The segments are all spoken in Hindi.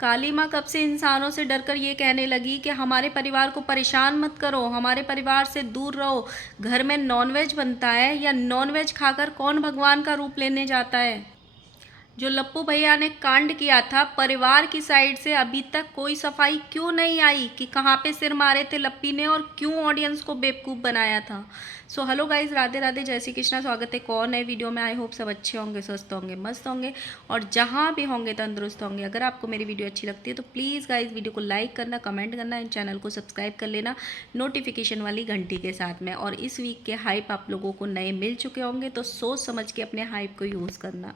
काली माँ कब से इंसानों से डरकर ये कहने लगी कि हमारे परिवार को परेशान मत करो, हमारे परिवार से दूर रहो। घर में नॉनवेज बनता है या नॉनवेज खाकर कौन भगवान का रूप लेने जाता है। जो लप्पू भैया ने कांड किया था, परिवार की साइड से अभी तक कोई सफाई क्यों नहीं आई कि कहाँ पे सिर मारे थे लप्पी ने और क्यों ऑडियंस को बेवकूफ़ बनाया था। So hello guys, Radhe Radhe, जय श्री कृष्णा। स्वागत है कौन नए वीडियो में। आई होप सब अच्छे होंगे, स्वस्थ होंगे, मस्त होंगे और जहाँ भी होंगे तंदुरुस्त होंगे। अगर आपको मेरी वीडियो अच्छी लगती है तो प्लीज़ गाइज वीडियो को लाइक करना, कमेंट करना, इन चैनल को सब्सक्राइब कर लेना नोटिफिकेशन वाली घंटी के साथ में। और इस वीक के हाइप आप लोगों को नए मिल चुके होंगे तो सोच समझ के अपने हाइप को यूज़ करना।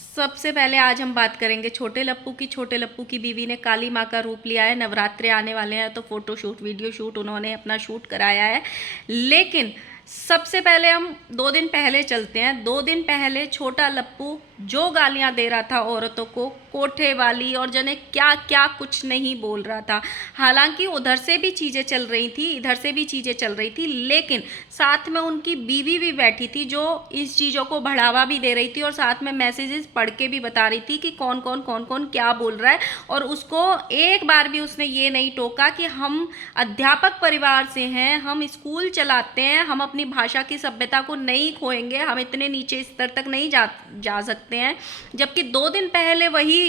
सबसे पहले आज हम बात करेंगे छोटे लप्पू की। छोटे लप्पू की बीवी ने काली माँ का रूप लिया है। नवरात्रे आने वाले हैं तो फोटोशूट, वीडियो शूट उन्होंने अपना शूट कराया है। लेकिन सबसे पहले हम 2 दिन पहले चलते हैं। 2 दिन पहले छोटा लप्पू जो गालियां दे रहा था औरतों को, कोठे वाली और जने क्या क्या कुछ नहीं बोल रहा था। हालांकि उधर से भी चीज़ें चल रही थी, इधर से भी चीज़ें चल रही थी, लेकिन साथ में उनकी बीवी भी बैठी थी जो इस चीज़ों को बढ़ावा भी दे रही थी और साथ में मैसेजेस पढ़ के भी बता रही थी कि कौन कौन क्या बोल रहा है। और उसको एक बार भी उसने ये नहीं टोका कि हम अध्यापक परिवार से हैं, हम स्कूल चलाते हैं, हम अपनी भाषा की सभ्यता को नहीं खोएंगे, हम इतने नीचे स्तर तक नहीं जा सकते हैं। जबकि 2 दिन पहले वही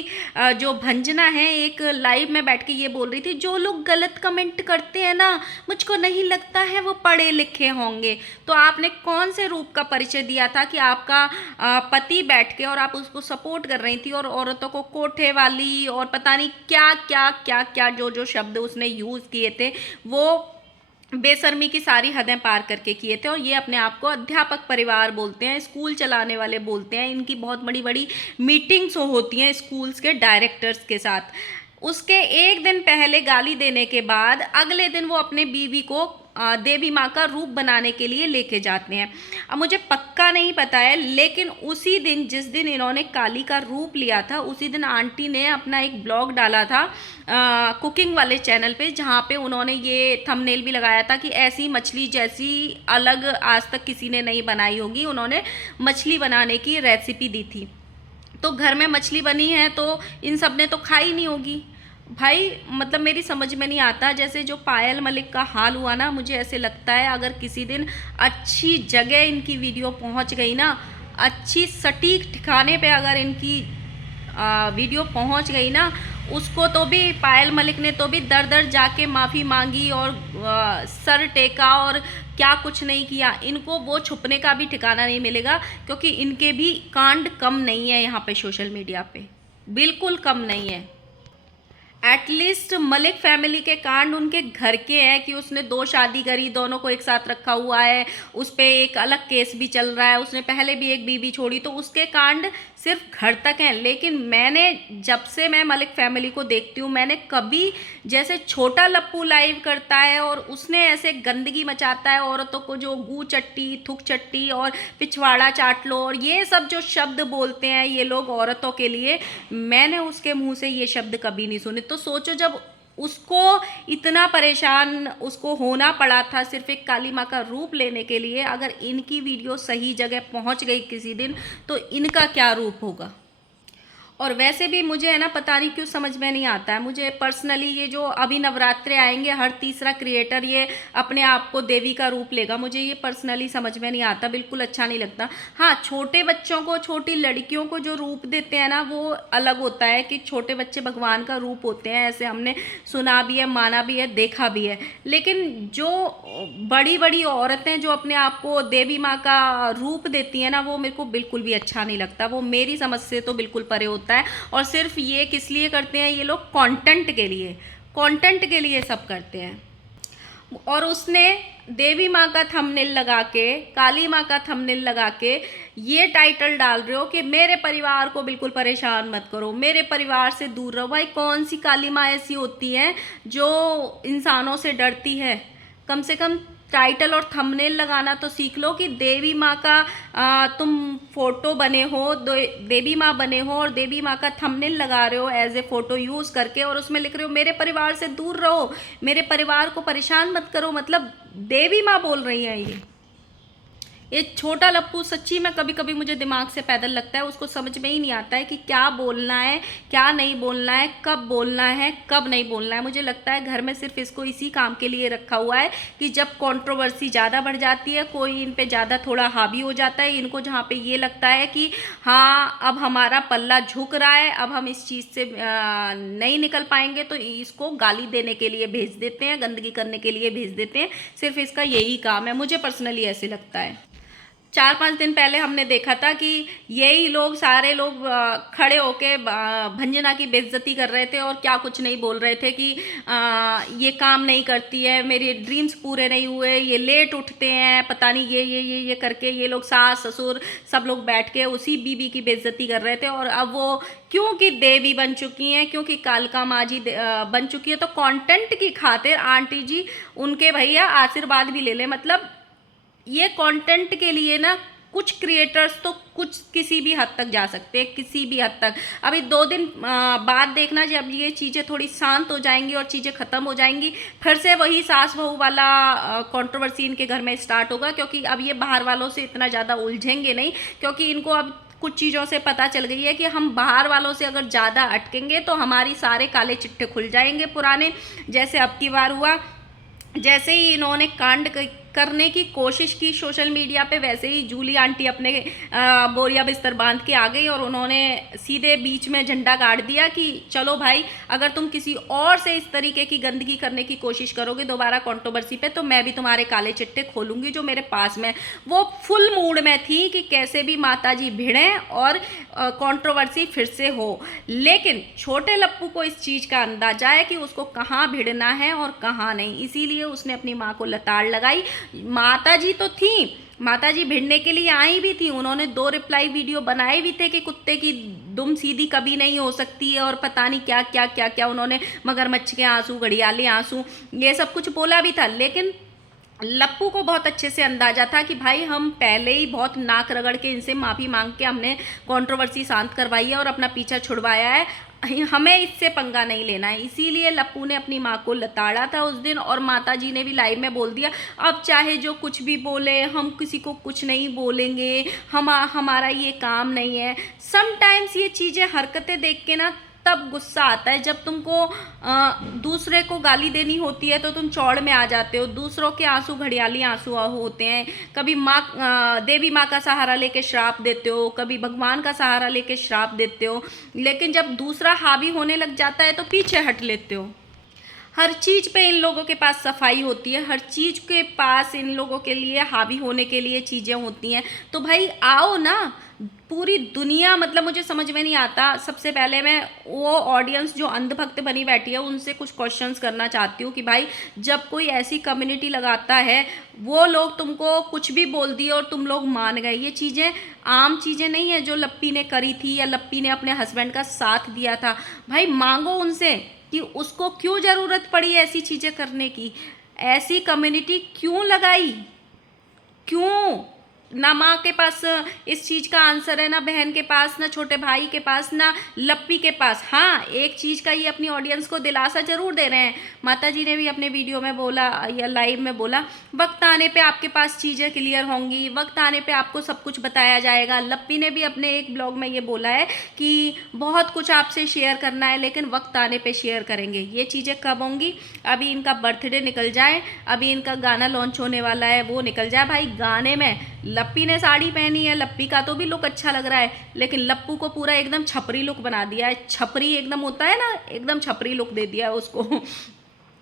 जो भंजना है एक लाइव में बैठ के ये बोल रही थी, जो लोग गलत कमेंट करते हैं ना, मुझको नहीं लगता है वो पढ़े लिखे होंगे। तो आपने कौन से रूप का परिचय दिया था कि आपका पति बैठ के और आप उसको सपोर्ट कर रही थी और औरतों को कोठे वाली और पता नहीं क्या क्या क्या क्या जो जो शब्द उसने यूज़ किए थे वो बेशर्मी की सारी हदें पार करके किए थे। और ये अपने आप को अध्यापक परिवार बोलते हैं, स्कूल चलाने वाले बोलते हैं। इनकी बहुत बड़ी बड़ी मीटिंग्स होती हैं स्कूल्स के डायरेक्टर्स के साथ। उसके एक दिन पहले गाली देने के बाद अगले दिन वो अपने बीवी को देवी माँ का रूप बनाने के लिए लेके जाते हैं। अब मुझे पक्का नहीं पता है, लेकिन उसी दिन जिस दिन इन्होंने काली का रूप लिया था उसी दिन आंटी ने अपना एक ब्लॉग डाला था कुकिंग वाले चैनल पे, जहाँ पे उन्होंने ये थंबनेल भी लगाया था कि ऐसी मछली जैसी अलग आज तक किसी ने नहीं बनाई होगी। उन्होंने मछली बनाने की रेसिपी दी थी। तो घर में मछली बनी है तो इन सब ने तो खाई नहीं होगी भाई। मतलब मेरी समझ में नहीं आता। जैसे जो पायल मलिक का हाल हुआ ना, मुझे ऐसे लगता है अगर किसी दिन अच्छी जगह इनकी वीडियो पहुंच गई ना, अच्छी सटीक ठिकाने पे अगर इनकी वीडियो पहुंच गई ना, उसको तो भी पायल मलिक ने तो भी दर दर जाके माफ़ी मांगी और सर टेका और क्या कुछ नहीं किया। इनको वो छुपने का भी ठिकाना नहीं मिलेगा, क्योंकि इनके भी कांड कम नहीं है यहाँ पे सोशल मीडिया पे, बिल्कुल कम नहीं है। एटलीस्ट मलिक फैमिली के कांड उनके घर के हैं कि उसने 2 शादी करी, दोनों को एक साथ रखा हुआ है, उस पर एक अलग केस भी चल रहा है, उसने पहले भी एक बीबी छोड़ी, तो उसके कांड सिर्फ घर तक हैं। लेकिन मैंने जब से मैं मलिक फैमिली को देखती हूँ, मैंने कभी जैसे छोटा लप्पू लाइव करता है और उसने ऐसे गंदगी मचाता है औरतों को, जो गू चट्टी, थुक चट्टी और पिछवाड़ा चाट लो और ये सब जो शब्द बोलते हैं ये लोग औरतों के लिए, मैंने उसके मुंह से ये शब्द कभी नहीं सुने। तो सोचो, जब उसको इतना परेशान उसको होना पड़ा था सिर्फ एक काली माँ का रूप लेने के लिए, अगर इनकी वीडियो सही जगह पहुंच गई किसी दिन तो इनका क्या रूप होगा। और वैसे भी मुझे है ना, पता नहीं क्यों समझ में नहीं आता है। मुझे पर्सनली ये जो अभी नवरात्रे आएंगे, हर तीसरा क्रिएटर ये अपने आप को देवी का रूप लेगा, मुझे ये पर्सनली समझ में नहीं आता, बिल्कुल अच्छा नहीं लगता। हाँ, छोटे बच्चों को, छोटी लड़कियों को जो रूप देते हैं ना, वो अलग होता है कि छोटे बच्चे भगवान का रूप होते हैं, ऐसे हमने सुना भी है, माना भी है, देखा भी है। लेकिन जो बड़ी बड़ी औरतें जो अपने आप को देवी माँ का रूप देती हैं ना, वो मेरे को बिल्कुल भी अच्छा नहीं लगता। वो मेरी समझ से तो बिल्कुल परे होता है। और सिर्फ ये किस लिए करते हैं ये लोग? कंटेंट के लिए, कंटेंट के लिए सब करते हैं। और उसने देवी माँ का थंबनेल लगा के, काली माँ का थंबनेल लगा के ये टाइटल डाल रहे हो कि मेरे परिवार को बिल्कुल परेशान मत करो, मेरे परिवार से दूर रहो। भाई, कौन सी काली माँ ऐसी होती है जो इंसानों से डरती है? कम से कम टाइटल और थंबनेल लगाना तो सीख लो कि देवी माँ का तुम फोटो बने हो, देवी माँ बने हो और देवी माँ का थंबनेल लगा रहे हो एज ए फोटो यूज़ करके, और उसमें लिख रहे हो मेरे परिवार से दूर रहो, मेरे परिवार को परेशान मत करो। मतलब देवी माँ बोल रही है ये छोटा लप्पू सच्ची में कभी कभी मुझे दिमाग से पैदल लगता है, उसको समझ में ही नहीं आता है कि क्या बोलना है, क्या नहीं बोलना है, कब बोलना है, कब नहीं बोलना है। मुझे लगता है घर में सिर्फ इसको इसी काम के लिए रखा हुआ है कि जब कंट्रोवर्सी ज़्यादा बढ़ जाती है, कोई इन पे ज़्यादा थोड़ा हावी हो जाता है, इनको जहाँ पे ये लगता है कि हाँ अब हमारा पल्ला झुक रहा है, अब हम इस चीज़ से नहीं निकल पाएंगे, तो इसको गाली देने के लिए भेज देते हैं, गंदगी करने के लिए भेज देते हैं। सिर्फ इसका यही काम है, मुझे पर्सनली ऐसे लगता है। 4-5 दिन पहले हमने देखा था कि यही लोग सारे लोग खड़े होके भंजना की बेइज्जती कर रहे थे और क्या कुछ नहीं बोल रहे थे कि ये काम नहीं करती है, मेरे ड्रीम्स पूरे नहीं हुए, ये लेट उठते हैं, पता नहीं ये करके ये लोग सास ससुर सब लोग बैठ के उसी बीबी की बेइज्जती कर रहे थे। और अब वो क्योंकि देवी बन चुकी हैं, क्योंकि कालका माँ जी बन चुकी है, तो कंटेंट की खातिर आंटी जी उनके भैया आशीर्वाद भी ले ले। मतलब ये कंटेंट के लिए ना कुछ क्रिएटर्स तो कुछ किसी भी हद तक जा सकते हैं, किसी भी हद तक। अभी 2 दिन बाद देखना, जब ये चीज़ें थोड़ी शांत हो जाएंगी और चीज़ें ख़त्म हो जाएंगी, फिर से वही सास बहू वाला कंट्रोवर्सी इनके घर में स्टार्ट होगा। क्योंकि अब ये बाहर वालों से इतना ज़्यादा उलझेंगे नहीं, क्योंकि इनको अब कुछ चीज़ों से पता चल गई है कि हम बाहर वालों से अगर ज़्यादा अटकेंगे तो हमारी सारे काले चिट्ठे खुल जाएंगे पुराने, जैसे अब की बार हुआ। जैसे ही इन्होंने कांड करने की कोशिश की सोशल मीडिया पे, वैसे ही जूली आंटी अपने बोरिया बिस्तर बांध के आ गई और उन्होंने सीधे बीच में झंडा गाड़ दिया कि चलो भाई, अगर तुम किसी और से इस तरीके की गंदगी करने की कोशिश करोगे दोबारा कंट्रोवर्सी पे, तो मैं भी तुम्हारे काले चिट्टे खोलूंगी जो मेरे पास में। वो फुल मूड में थी कि कैसे भी माता जी भिड़ें और कंट्रोवर्सी फिर से हो। लेकिन छोटे लप्पू को इस चीज़ का अंदाजा है कि उसको कहाँ भिड़ना है और कहाँ नहीं, इसीलिए उसने अपनी माँ को लताड़ लगाई। माता जी तो थी, माता जी भिड़ने के लिए आई भी थी, उन्होंने 2 रिप्लाई वीडियो बनाए भी थे कि कुत्ते की दुम सीधी कभी नहीं हो सकती है और पता नहीं क्या क्या क्या क्या, उन्होंने मगरमच्छ के आंसू, घड़ियाली आंसू, ये सब कुछ बोला भी था। लेकिन लप्पू को बहुत अच्छे से अंदाजा था कि भाई हम पहले ही बहुत नाक रगड़ के इनसे माफ़ी मांग के हमने कंट्रोवर्सी शांत करवाई है और अपना पीछा छुड़वाया है, हमें इससे पंगा नहीं लेना है। इसीलिए लप्पू ने अपनी माँ को लताड़ा था उस दिन, और माता जी ने भी लाइव में बोल दिया अब चाहे जो कुछ भी बोले, हम किसी को कुछ नहीं बोलेंगे, हमारा ये काम नहीं है। समटाइम्स ये चीज़ें हरकतें देख के ना तब गुस्सा आता है जब तुमको दूसरे को गाली देनी होती है तो तुम चौड़ में आ जाते हो, दूसरों के आंसू घड़ियाली आंसू होते हैं। कभी माँ देवी माँ का सहारा लेके श्राप देते हो, कभी भगवान का सहारा लेके श्राप देते हो, लेकिन जब दूसरा हावी होने लग जाता है तो पीछे हट लेते हो। हर चीज़ पे इन लोगों के पास सफाई होती है, हर चीज़ के पास इन लोगों के लिए हावी होने के लिए चीज़ें होती हैं। तो भाई आओ ना, पूरी दुनिया, मतलब मुझे समझ में नहीं आता। सबसे पहले मैं वो ऑडियंस जो अंधभक्त बनी बैठी है उनसे कुछ क्वेश्चंस करना चाहती हूँ कि भाई जब कोई ऐसी कम्युनिटी लगाता है, वो लोग तुमको कुछ भी बोल दिए और तुम लोग मान गए, ये चीज़ें आम चीज़ें नहीं है जो लप्पी ने करी थी या लप्पी ने अपने हस्बैंड का साथ दिया था। भाई मांगो उनसे कि उसको क्यों ज़रूरत पड़ी ऐसी चीज़ें करने की, ऐसी कम्युनिटी क्यों लगाई, क्यों? ना माँ के पास इस चीज़ का आंसर है, ना बहन के पास, ना छोटे भाई के पास, ना लप्पी के पास। हाँ, एक चीज़ का ये अपनी ऑडियंस को दिलासा ज़रूर दे रहे हैं। माता जी ने भी अपने वीडियो में बोला या लाइव में बोला, वक्त आने पे आपके पास चीज़ें क्लियर होंगी, वक्त आने पे आपको सब कुछ बताया जाएगा। लप्पी ने भी अपने एक ब्लॉग में ये बोला है कि बहुत कुछ आपसे शेयर करना है लेकिन वक्त आने पे शेयर करेंगे। ये चीज़ें कब होंगी? अभी इनका बर्थडे निकल जाए, अभी इनका गाना लॉन्च होने वाला है, वो निकल जाए। भाई गाने में लप्पी ने साड़ी पहनी है, लप्पी का तो भी लुक अच्छा लग रहा है, लेकिन लप्पू को पूरा एकदम छपरी लुक बना दिया है। छपरी एकदम होता है ना, एकदम छपरी लुक दे दिया है उसको।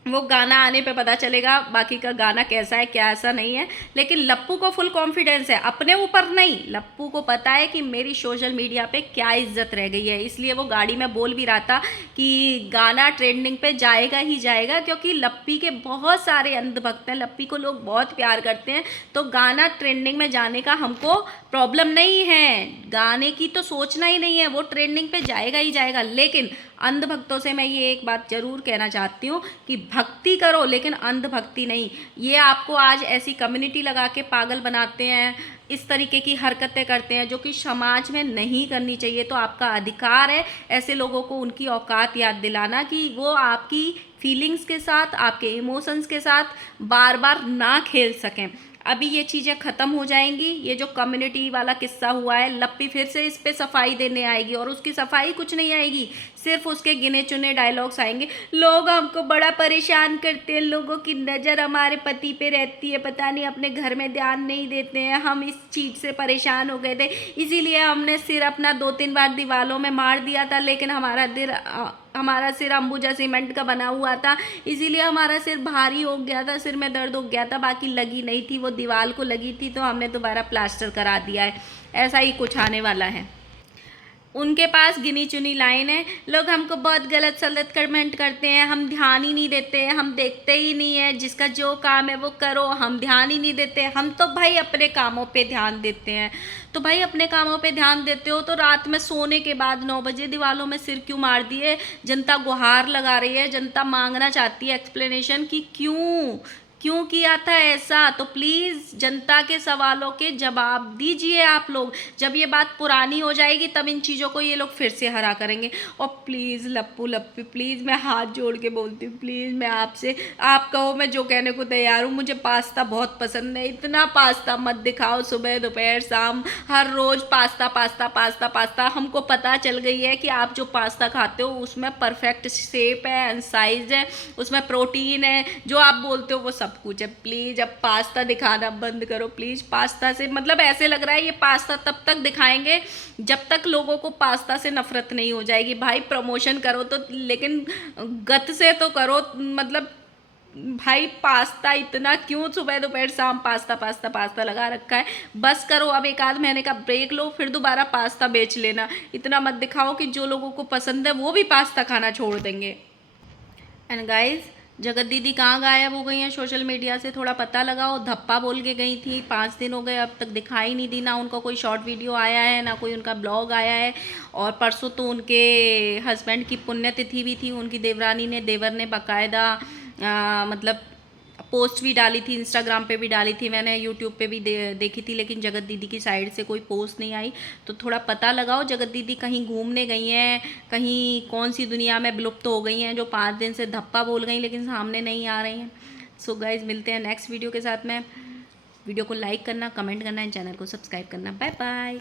वो गाना आने पे पता चलेगा बाकी का गाना कैसा है क्या ऐसा नहीं है। लेकिन लप्पू को फुल कॉन्फिडेंस है, अपने ऊपर नहीं, लप्पू को पता है कि मेरी सोशल मीडिया पे क्या इज्जत रह गई है। इसलिए वो गाड़ी में बोल भी रहा था कि गाना ट्रेंडिंग पे जाएगा ही जाएगा, क्योंकि लप्पी के बहुत सारे अंधभक्त हैं, लप्पी को लोग बहुत प्यार करते हैं। तो गाना ट्रेंडिंग में जाने का हमको प्रॉब्लम नहीं है, गाने की तो सोचना ही नहीं है, वो ट्रेंडिंग पे जाएगा ही जाएगा। लेकिन अंधभक्तों से मैं ये एक बात जरूर कहना चाहती हूँ कि भक्ति करो लेकिन अंधभक्ति नहीं। ये आपको आज ऐसी कम्युनिटी लगा के पागल बनाते हैं, इस तरीके की हरकतें करते हैं जो कि समाज में नहीं करनी चाहिए। तो आपका अधिकार है ऐसे लोगों को उनकी औकात याद दिलाना कि वो आपकी फीलिंग्स के साथ, आपके इमोशंस के साथ बार बार ना खेल सकें। अभी ये चीज़ें ख़त्म हो जाएंगी। ये जो कम्युनिटी वाला किस्सा हुआ है, लप्पी फिर से इस पे सफाई देने आएगी और उसकी सफाई कुछ नहीं आएगी, सिर्फ उसके गिने चुने डायलॉग्स आएंगे। लोग हमको बड़ा परेशान करते हैं, लोगों की नज़र हमारे पति पे रहती है, पता नहीं अपने घर में ध्यान नहीं देते हैं, हम इस चीज़ से परेशान हो गए थे, इसीलिए हमने सिर अपना 2-3 बार दीवारों में मार दिया था, लेकिन हमारा सिर अंबुजा सीमेंट का बना हुआ था, इसीलिए हमारा सिर भारी हो गया था, सिर में दर्द हो गया था, बाकी लगी नहीं थी, वो दीवार को लगी थी तो हमने दोबारा प्लास्टर करा दिया है। ऐसा ही कुछ आने वाला है। उनके पास गिनी चुनी लाइन है। लोग हमको बहुत गलत सलत कमेंट करते हैं, हम ध्यान ही नहीं देते हैं, हम देखते ही नहीं है, जिसका जो काम है वो करो, हम ध्यान ही नहीं देते। हम तो भाई अपने कामों पे ध्यान देते हैं। तो भाई अपने कामों पे ध्यान देते हो तो रात में सोने के बाद 9 बजे दीवालों में सिर क्यों मार दिए? जनता गुहार लगा रही है, जनता मांगना चाहती है एक्सप्लेनेशन कि क्यों किया था ऐसा। तो प्लीज़ जनता के सवालों के जवाब दीजिए आप लोग। जब ये बात पुरानी हो जाएगी तब इन चीज़ों को ये लोग फिर से हरा करेंगे। और प्लीज़ लप्पू लप्पी, प्लीज़ मैं हाथ जोड़ के बोलती हूँ, प्लीज़ मैं आपसे, आप कहो मैं जो कहने को तैयार हूँ। मुझे पास्ता बहुत पसंद है, इतना पास्ता मत दिखाओ, सुबह दोपहर शाम हर रोज़ पास्ता पास्ता पास्ता पास्ता। हमको पता चल गई है कि आप जो पास्ता खाते हो उसमें परफेक्ट शेप है एंड साइज़ है, उसमें प्रोटीन है, जो आप बोलते हो वो सब कुछ है। प्लीज़ अब पास्ता दिखाना बंद करो प्लीज़। पास्ता से मतलब ऐसे लग रहा है ये पास्ता तब तक दिखाएंगे जब तक लोगों को पास्ता से नफरत नहीं हो जाएगी। भाई प्रमोशन करो तो, लेकिन गत से तो करो। मतलब भाई पास्ता इतना क्यों सुबह दोपहर शाम पास्ता पास्ता पास्ता लगा रखा है? बस करो, अब 1 आध महीने का ब्रेक लो, फिर दोबारा पास्ता बेच लेना। इतना मत दिखाओ कि जो लोगों को पसंद है वो भी पास्ता खाना छोड़ देंगे। एंड गाइज, जगत दीदी कहाँ गायब हो गई हैं सोशल मीडिया से? थोड़ा पता लगाओ। धप्पा बोल के गई थी, 5 दिन हो गए अब तक दिखाई नहीं दी। ना उनका कोई शॉर्ट वीडियो आया है, ना कोई उनका ब्लॉग आया है। और परसों तो उनके हस्बैंड की पुण्यतिथि भी थी। उनकी देवर ने बाकायदा मतलब पोस्ट भी डाली थी, इंस्टाग्राम पे भी डाली थी, मैंने यूट्यूब पे भी देखी थी, लेकिन जगत दीदी की साइड से कोई पोस्ट नहीं आई। तो थोड़ा पता लगाओ, जगत दीदी कहीं घूमने गई हैं, कहीं कौन सी दुनिया में विलुप्त हो गई हैं, जो 5 दिन से धप्पा बोल गई लेकिन सामने नहीं आ रही हैं। सो गाइज, मिलते हैं नेक्स्ट वीडियो के साथ में। वीडियो को लाइक करना, कमेंट करना, चैनल को सब्सक्राइब करना। Bye bye.